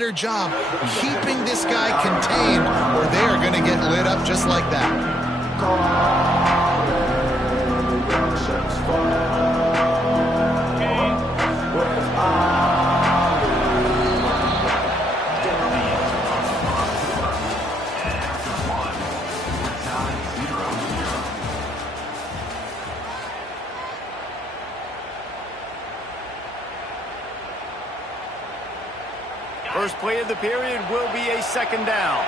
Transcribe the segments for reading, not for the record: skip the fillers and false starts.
better job keeping this guy contained, or they are going to get lit up just like that. First play of the period will be a second down.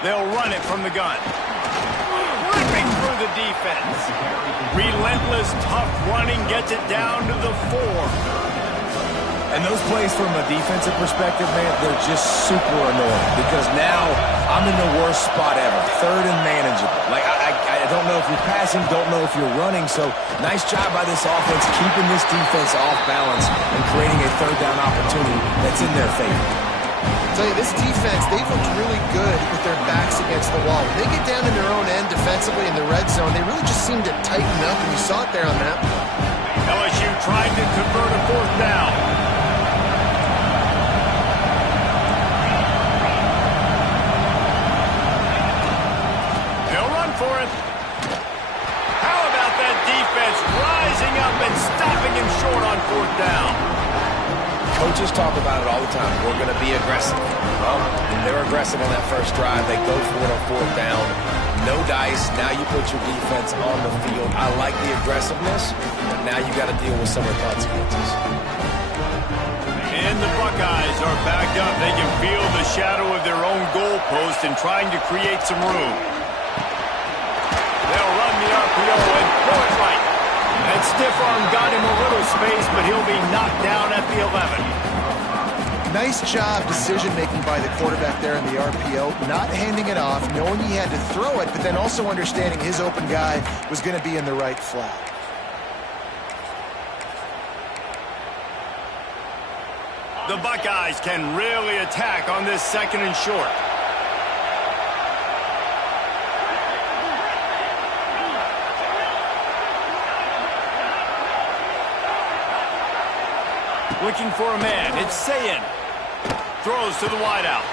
They'll run it from the gun. Ripping through the defense. Relentless, tough running gets it down to the 4. And those plays from a defensive perspective, man, they're just super annoying because now I'm in the worst spot ever. Third and manageable. Like, I don't know if you're passing, don't know if you're running. So nice job by this offense keeping this defense off balance and creating a third down opportunity that's in their favor. I'll tell you, this defense, they've looked really good with their backs against the wall. When they get down in their own end defensively in the red zone, they really just seem to tighten up, and you saw it there on that. LSU tried to convert a fourth down. For it. How about that defense rising up and stopping him short on fourth down? Coaches talk about it all the time. We're going to be aggressive. Well, they were aggressive on that first drive. They go for it on fourth down. No dice. Now you put your defense on the field. I like the aggressiveness, but now you got to deal with some of the consequences. And the Buckeyes are backed up. They can feel the shadow of their own goalpost and trying to create some room. They'll run the RPO and throw it right. That stiff arm got him a little space, but he'll be knocked down at the 11. Nice job decision-making by the quarterback there in the RPO, not handing it off, knowing he had to throw it, but then also understanding his open guy was going to be in the right flat. The Buckeyes can really attack on this second and short. Looking for a man. It's Sayin. Throws to the wideout.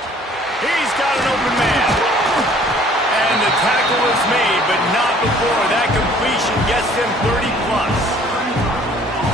He's got an open man. And the tackle is made, but not before that completion gets them 30+.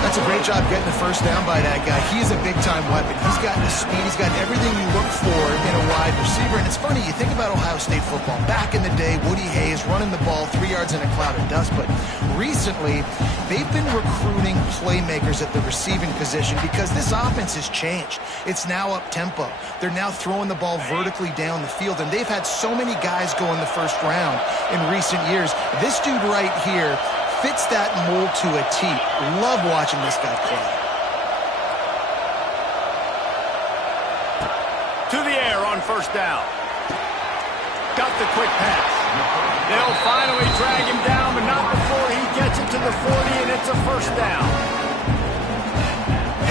That's a great job getting the first down by that guy. He's a big-time weapon. He's got the speed. He's got everything you look for in a wide receiver. And it's funny, you think about Ohio State football. Back in the day, Woody Hayes running the ball 3 yards in a cloud of dust. But recently, they've been recruiting playmakers at the receiving position because this offense has changed. It's now up-tempo. They're now throwing the ball vertically down the field. And they've had so many guys go in the first round in recent years. This dude right here fits that mold to a T. Love watching this guy play. To the air on first down. Got the quick pass. They'll finally drag him down, but not before he gets it to the 40, and it's a first down.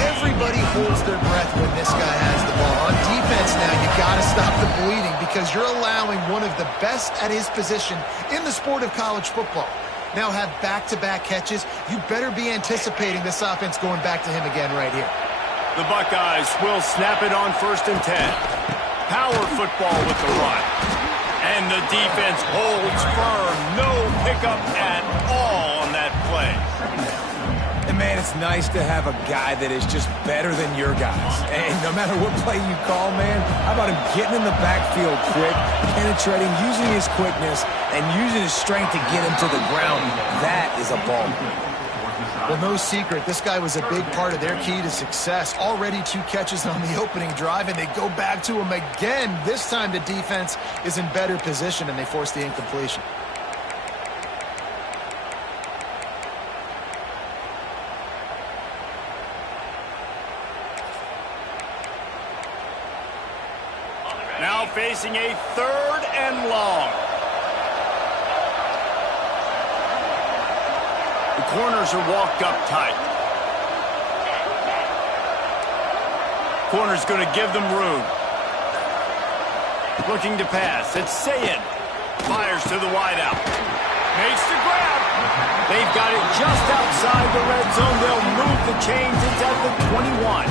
Everybody holds their breath when this guy has the ball. On defense now, you got to stop the bleeding because you're allowing one of the best at his position in the sport of college football. Now have back-to-back catches. You better be anticipating this offense going back to him again right here. The Buckeyes will snap it on 1st and 10. Power football with the run. And the defense holds firm. No pickup at all on that play. And, man, it's nice to have a guy that is just better than your guys. And no matter what play you call, man, how about him getting in the backfield quick, penetrating, using his quickness, and using his strength to get him to the ground. That is a ball. Well, no secret, this guy was a big part of their key to success. Already 2 catches on the opening drive, and they go back to him again. This time the defense is in better position, and they force the incompletion. Now facing a 3rd and long. The corners are walked up tight. Corner's going to give them room. Looking to pass. It's Sayin. Fires to the wideout. Makes the grab. They've got it just outside the red zone. They'll move the chains inside the 21.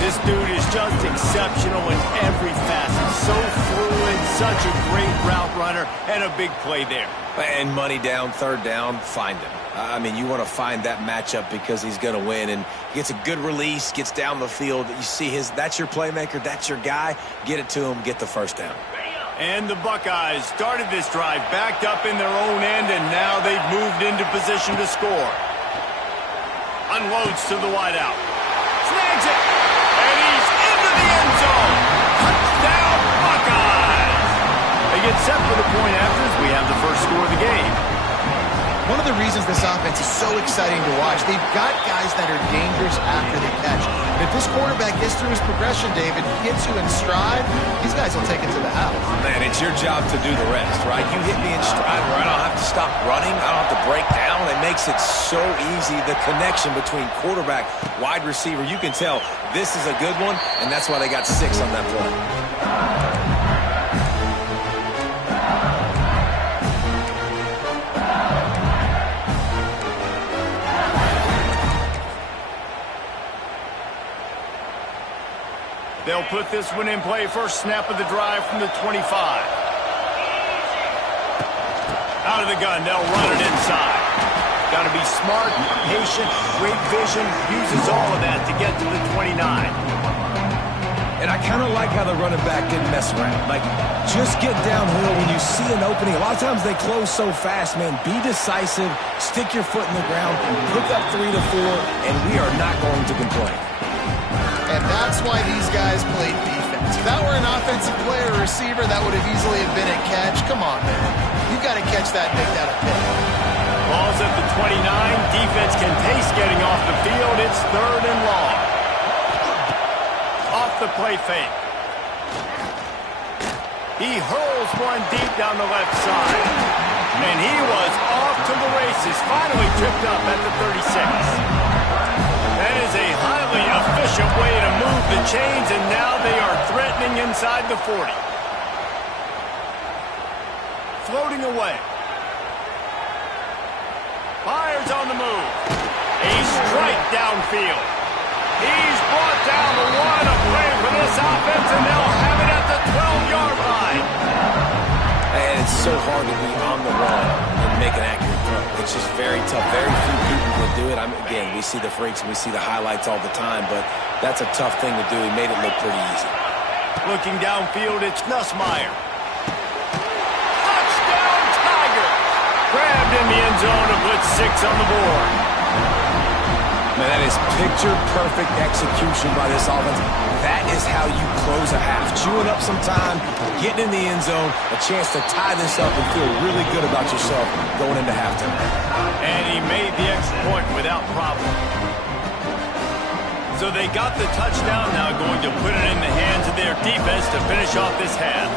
This dude is just exceptional in every facet. So fluid, such a great route runner, and a big play there. And money down, third down, find him. I mean, you want to find that matchup because he's going to win, and gets a good release, gets down the field. You see that's your playmaker, that's your guy. Get it to him, get the first down. And the Buckeyes started this drive backed up in their own end, and now they've moved into position to score. Unloads to the wideout. Snags it. And he's into the end zone. Touchdown, Buckeyes. They get set for the point after as we have the first score of the game. One of the reasons this offense is so exciting to watch, they've got guys that are dangerous after the catch. And if this quarterback gets through his progression, David, gets you in stride, these guys will take it to the house. Man, it's your job to do the rest, right? You hit me in stride where I don't have to stop running. I don't have to break down. It makes it so easy. The connection between quarterback, wide receiver, you can tell this is a good one, and that's why they got 6 on that play. They'll put this one in play. First snap of the drive from the 25. Out of the gun, they'll run it inside. Got to be smart, patient, great vision. Uses all of that to get to the 29. And I kind of like how the running back didn't mess around. Like, just get downhill when you see an opening. A lot of times they close so fast, man. Be decisive, stick your foot in the ground, pick up 3 to 4, and we are not going to complain. And that's why these guys played defense. If that were an offensive player or receiver, that would have easily have been a catch. Come on, man. You got to catch that and make that a pick. Ball's at the 29. Defense can taste getting off the field. It's 3rd and long. Off the play fake. He hurls one deep down the left side. And he was off to the races. Finally tripped up at the 36. That is a highly efficient way to move the chains, and now they are threatening inside the 40. Floating away. Fires on the move. A strike downfield. He's brought down the one. A play for this offense, and they'll have it at the 12-yard line. And it's so hard to be on the run and make an accurate throw. It's just very tough. Very few people can do it. Again, we see the freaks and we see the highlights all the time, but that's a tough thing to do. He made it look pretty easy. Looking downfield, it's Nussmeier. Touchdown, Tiger! Grabbed in the end zone to put 6 on the board. Man, that is picture-perfect execution by this offense. That is how you close a half. Chewing up some time, getting in the end zone, a chance to tie this up and feel really good about yourself going into halftime. And he made the extra point without problem. So they got the touchdown, now going to put it in the hands of their defense to finish off this half.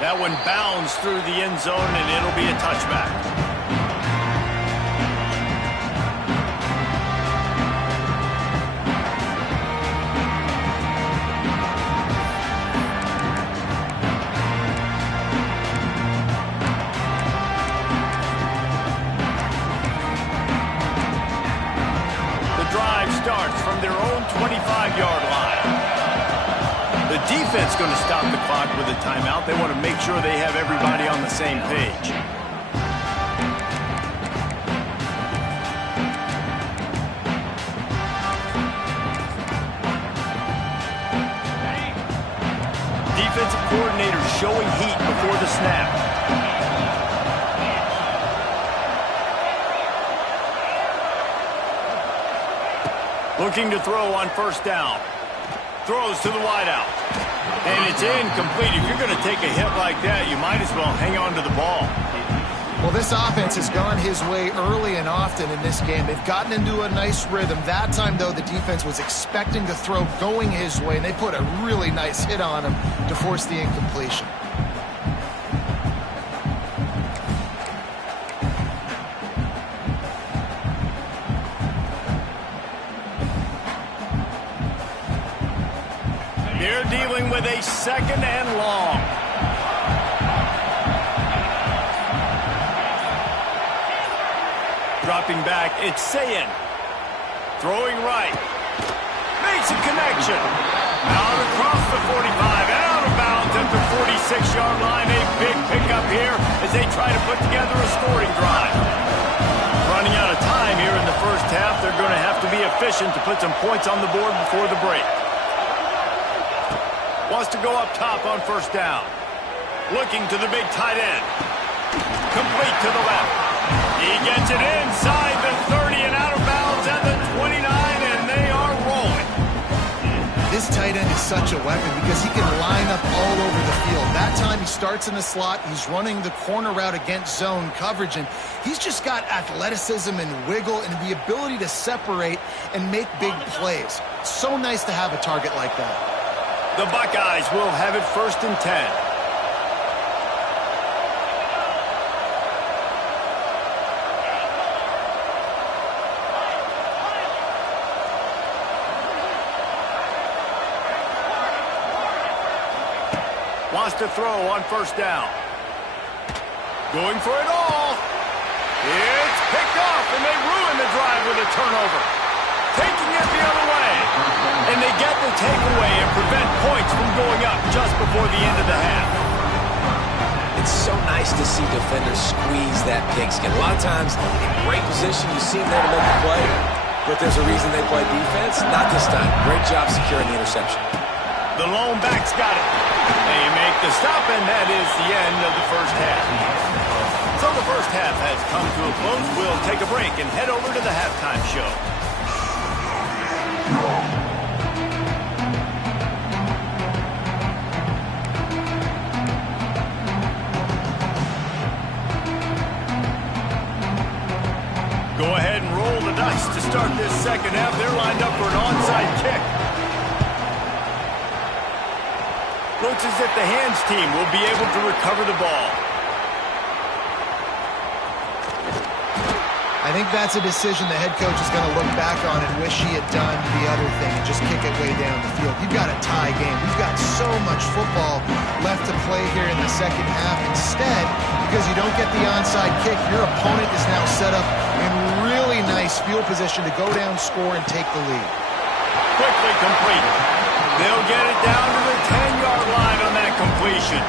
That one bounds through the end zone, and it'll be a touchback. The drive starts from their own 25-yard line. The defense going to stop the clock with a timeout. They want to make sure they have everybody on the same page. Defensive coordinator showing heat before the snap. Looking to throw on first down. Throws to the wideout. And it's incomplete. If you're going to take a hit like that, you might as well hang on to the ball. Well, this offense has gone his way early and often in this game. They've gotten into a nice rhythm. That time, though, the defense was expecting the throw going his way, and they put a really nice hit on him to force the incompletion. They're dealing with a second and long. Dropping back, it's Sayin. Throwing right. Makes a connection. Out across the 45 and out of bounds at the 46-yard line. A big pickup here as they try to put together a scoring drive. Running out of time here in the first half. They're going to have to be efficient to put some points on the board before the break. Wants to go up top on first down. Looking to the big tight end. Complete to the left. He gets it inside the 30 and out of bounds at the 29, and they are rolling. This tight end is such a weapon because he can line up all over the field. That time he starts in the slot. He's running the corner route against zone coverage, and he's just got athleticism and wiggle and the ability to separate and make big plays. So nice to have a target like that. The Buckeyes will have it 1st and 10. Wants to throw on first down. Going for it all. It's picked off, and they ruin the drive with a turnover. Taking it the other way. And they get the takeaway and prevent points from going up just before the end of the half. It's so nice to see defenders squeeze that pigskin. A lot of times, in great position, you see them there to make the play, but there's a reason they play defense. Not this time. Great job securing the interception. The lone back's got it. They make the stop, and that is the end of the first half. So the first half has come to a close. We'll take a break and head over to the halftime show. Go ahead and roll the dice to start this second half. They're lined up for an onside kick. Looks as if the hands team will be able to recover the ball. I think that's a decision the head coach is going to look back on and wish he had done the other thing and just kick it way down the field. You've got a tie game. We've got so much football left to play here in the second half. Instead, because you don't get the onside kick, your opponent is now set up in really nice field position to go down, score, and take the lead. Quickly completed. They'll get it down to the 10-yard line on that completion.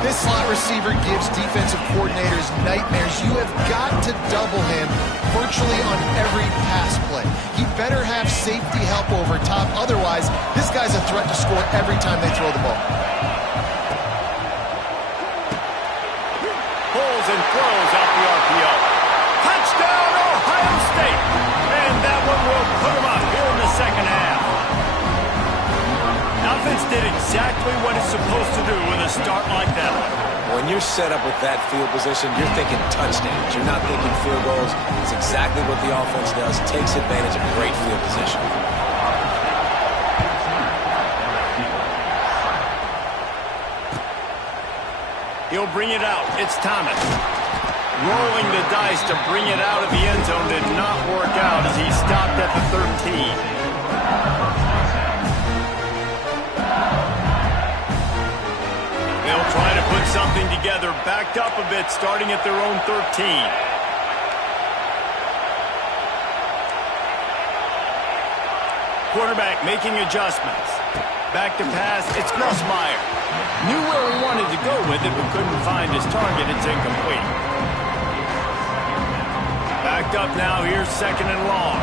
This slot receiver gives defensive coordinators nightmares. You have got to double him virtually on every pass play. He better have safety help over top. Otherwise, this guy's a threat to score every time they throw the ball. Pulls and throws out the RPO. Touchdown, Ohio State! And that one will put him up here in the second half. Offense did exactly what it's supposed to do with a start like that one. When you're set up with that field position, you're thinking touchdowns. You're not thinking field goals. It's exactly what the offense does. Takes advantage of great field position. He'll bring it out. It's Thomas. Rolling the dice to bring it out of the end zone did not work out as he stopped at the 13. They'll try to put something together, backed up a bit, starting at their own 13. Quarterback making adjustments. Back to pass, it's Nussmeier. Knew where he wanted to go with it, but couldn't find his target. It's incomplete. Backed up now, here's 2nd and long.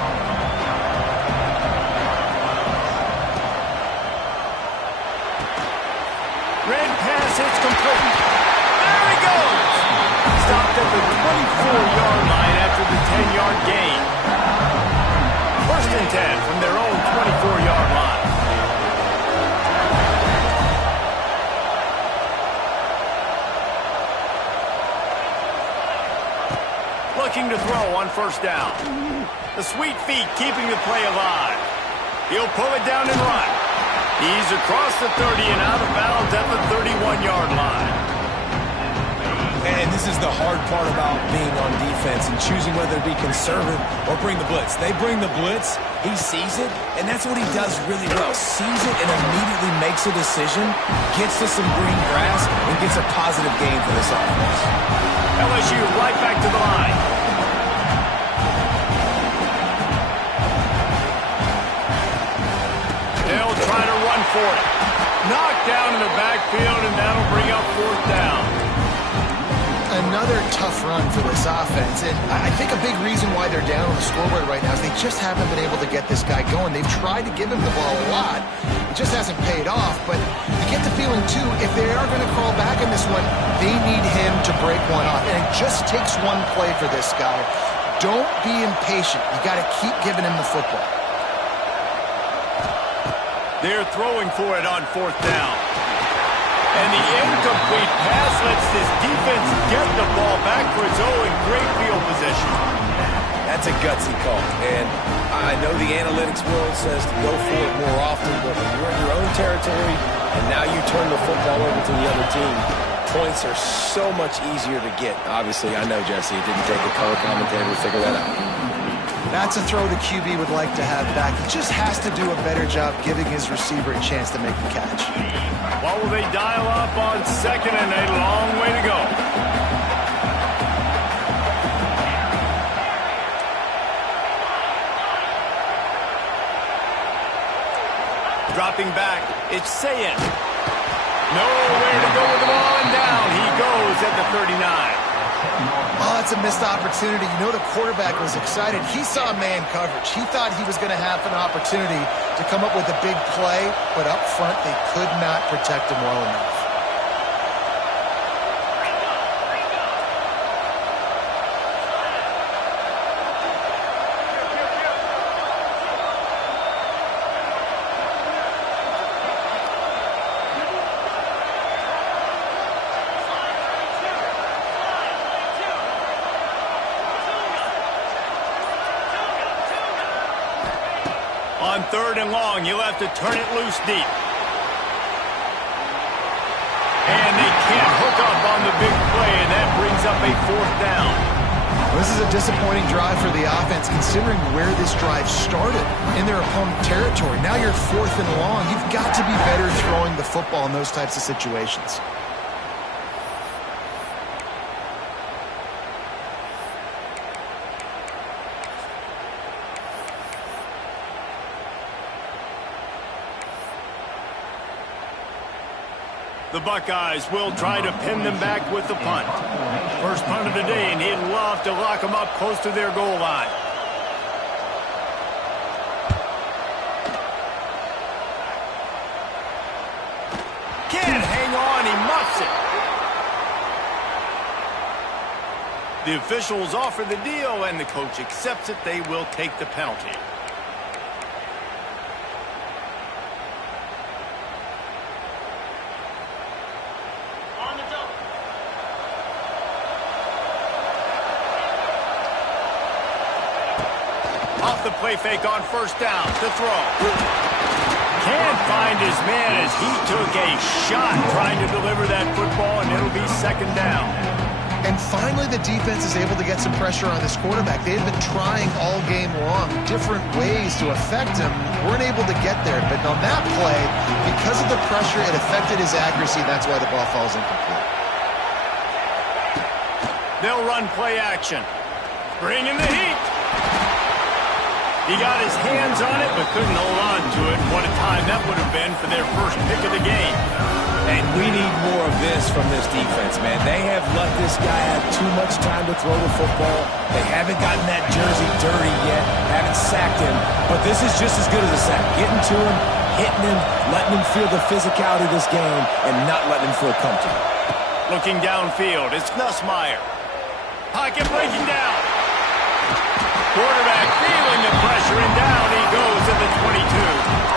Red pass, it's complete. There he goes! Stopped at the 24-yard line after the 10-yard gain. 1st and 10 from their own 24-yard line. Looking to throw on first down. The sweet feet keeping the play alive. He'll pull it down and run. He's across the 30 and out of bounds at the 31-yard line. And this is the hard part about being on defense and choosing whether to be conservative or bring the blitz. They bring the blitz, he sees it, and that's what he does really well. Sees it and immediately makes a decision, gets to some green grass, and gets a positive gain for this offense. LSU right back to the line. They'll try to run for it. Knocked down in the backfield, and that'll bring up 4th down. Another tough run for this offense, and I think a big reason why they're down on the scoreboard right now is they just haven't been able to get this guy going. They've tried to give him the ball a lot. It just hasn't paid off, but you get the feeling, too, if they are going to crawl back in this one, they need him to break one off, and it just takes one play for this guy. Don't be impatient. You got to keep giving him the football. They're throwing for it on 4th down. And the incomplete pass lets this defense get the ball back for its own great field position. That's a gutsy call. And I know the analytics world says to go for it more often, but when you're in your own territory and now you turn the football over to the other team, points are so much easier to get. Obviously, I know, Jesse, it didn't take a color commentator to figure that out. That's a throw the QB would like to have back. He just has to do a better job giving his receiver a chance to make the catch. What will they dial up on 2nd and a long way to go? Dropping back, it's Sayin. Nowhere to go with the ball, and down he goes at the 39. Oh, that's a missed opportunity. You know the quarterback was excited. He saw man coverage. He thought he was going to have an opportunity to come up with a big play, but up front they could not protect him well enough. On 3rd and long, you'll have to turn it loose deep. And they can't hook up on the big play, and that brings up a 4th down. This is a disappointing drive for the offense, considering where this drive started, in their opponent territory. Now you're 4th and long. You've got to be better throwing the football in those types of situations. The Buckeyes will try to pin them back with the punt. First punt of the day, and he'd love to lock them up close to their goal line. Can't hang on, he muffs it. The officials offer the deal, and the coach accepts it. They will take the penalty. Off the play fake on 1st down to throw. Can't find his man as he took a shot trying to deliver that football, and it'll be 2nd down. And finally, the defense is able to get some pressure on this quarterback. They've been trying all game long different ways to affect him. Weren't able to get there, but on that play, because of the pressure, it affected his accuracy. That's why the ball falls incomplete. They'll run play action. Bring in the heat. He got his hands on it, but couldn't hold on to it. What a time that would have been for their first pick of the game. And we need more of this from this defense, man. They have let this guy have too much time to throw the football. They haven't gotten that jersey dirty yet, haven't sacked him. But this is just as good as a sack. Getting to him, hitting him, letting him feel the physicality of this game, and not letting him feel comfortable. Looking downfield, it's Nussmeier. Pocket breaking down. Quarterback feeling the pressure, and down he goes at the 22.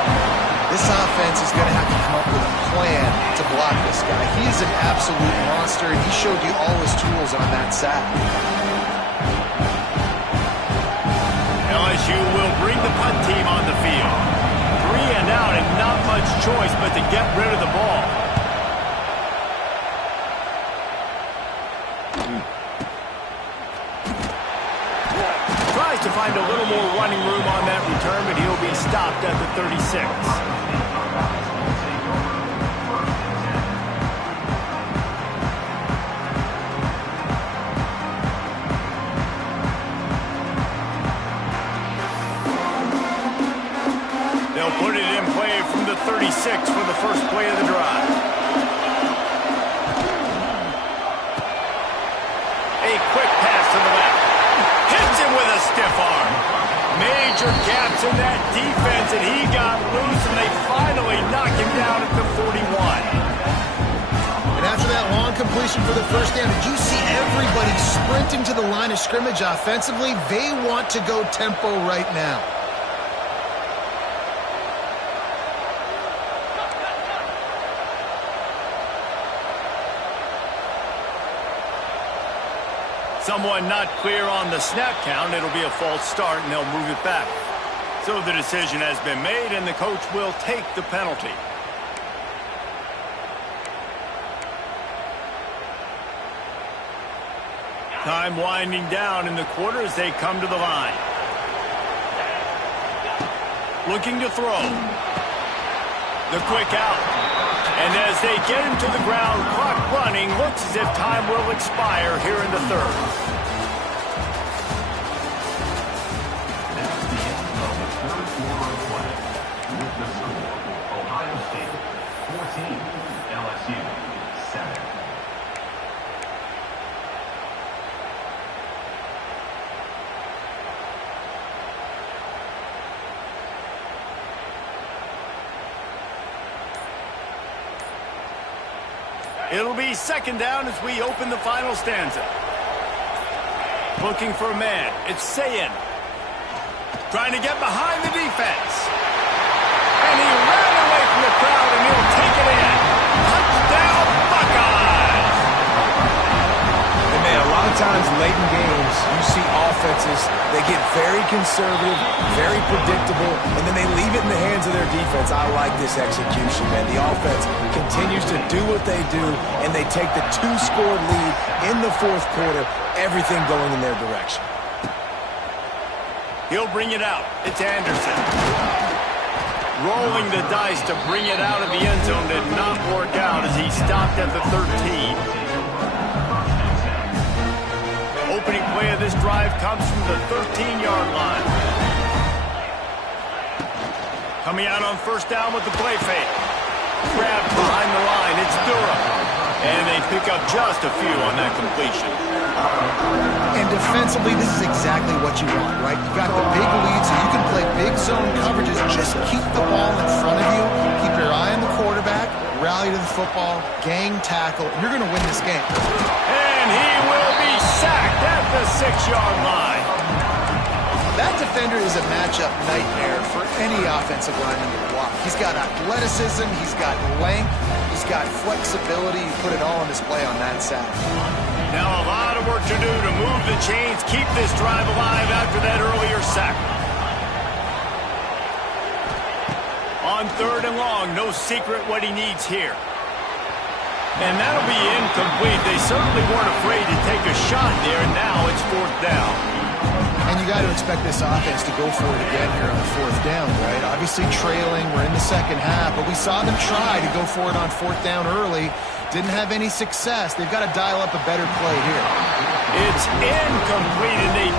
This offense is going to have to come up with a plan to block this guy. He is an absolute monster, and he showed you all his tools on that sack. LSU will bring the punt team on the field. 3 and out, and not much choice but to get rid of the ball. tries to find a little more running room on that return, but he'll be stopped at the 36. They'll put it in play from the 36 for the first play of the drive. A quick pass to the left. Hits him with a stiff arm. Major gaps in that defense, and he got loose, and they finally knock him down at the 41. And after that long completion for the first down, did you see everybody sprinting to the line of scrimmage offensively? They want to go tempo right now. Someone not clear on the snap count. It'll be a false start, and they'll move it back. So the decision has been made, and the coach will take the penalty. Time winding down in the quarter as they come to the line. Looking to throw. The quick out. And as they get him to the ground, clock running, looks as if time will expire here in the third. That's the end of the third quarter of play. With the score, Ohio State 14, LSU 7. It'll be second down as we open the final stanza. Looking for a man. It's Sayin. Trying to get behind the defense. And he ran away from the crowd, and he'll take it in. Touchdown, Buckeyes! And man, a lot of times late in games, you see offenses, they get very conservative, very predictable, and then they leave it in the hands of their defense. I like this execution, man. The offense continues to do what they do, and they take the 2-score lead in the fourth quarter, everything going in their direction. He'll bring it out. It's Anderson. Rolling the dice to bring it out of the end zone did not work out as he stopped at the 13. Opening play of this drive comes from the 13-yard line. Coming out on first down with the play fake. Grabbed behind the line. It's Durham. And they pick up just a few on that completion. And defensively, this is exactly what you want, right? You got the big lead, so you can play big zone coverages. Just keep the ball in front of you. Keep your eye on the quarterback. Rally to the football. Gang tackle. You're going to win this game. And he will be sacked at the 6-yard line. That defender is a matchup nightmare for any offensive lineman to block. He's got athleticism, he's got length, he's got flexibility. You put it all on display on that sack. Now a lot of work to do to move the chains, keep this drive alive after that earlier sack. On third and long, no secret what he needs here. And that'll be incomplete. They certainly weren't afraid to take a shot there, and now it's fourth down. And you got to expect this offense to go for it again here on the fourth down, right? Obviously trailing, we're in the second half, but we saw them try to go for it on fourth down early. Didn't have any success. They've got to dial up a better play here. It's incomplete, and they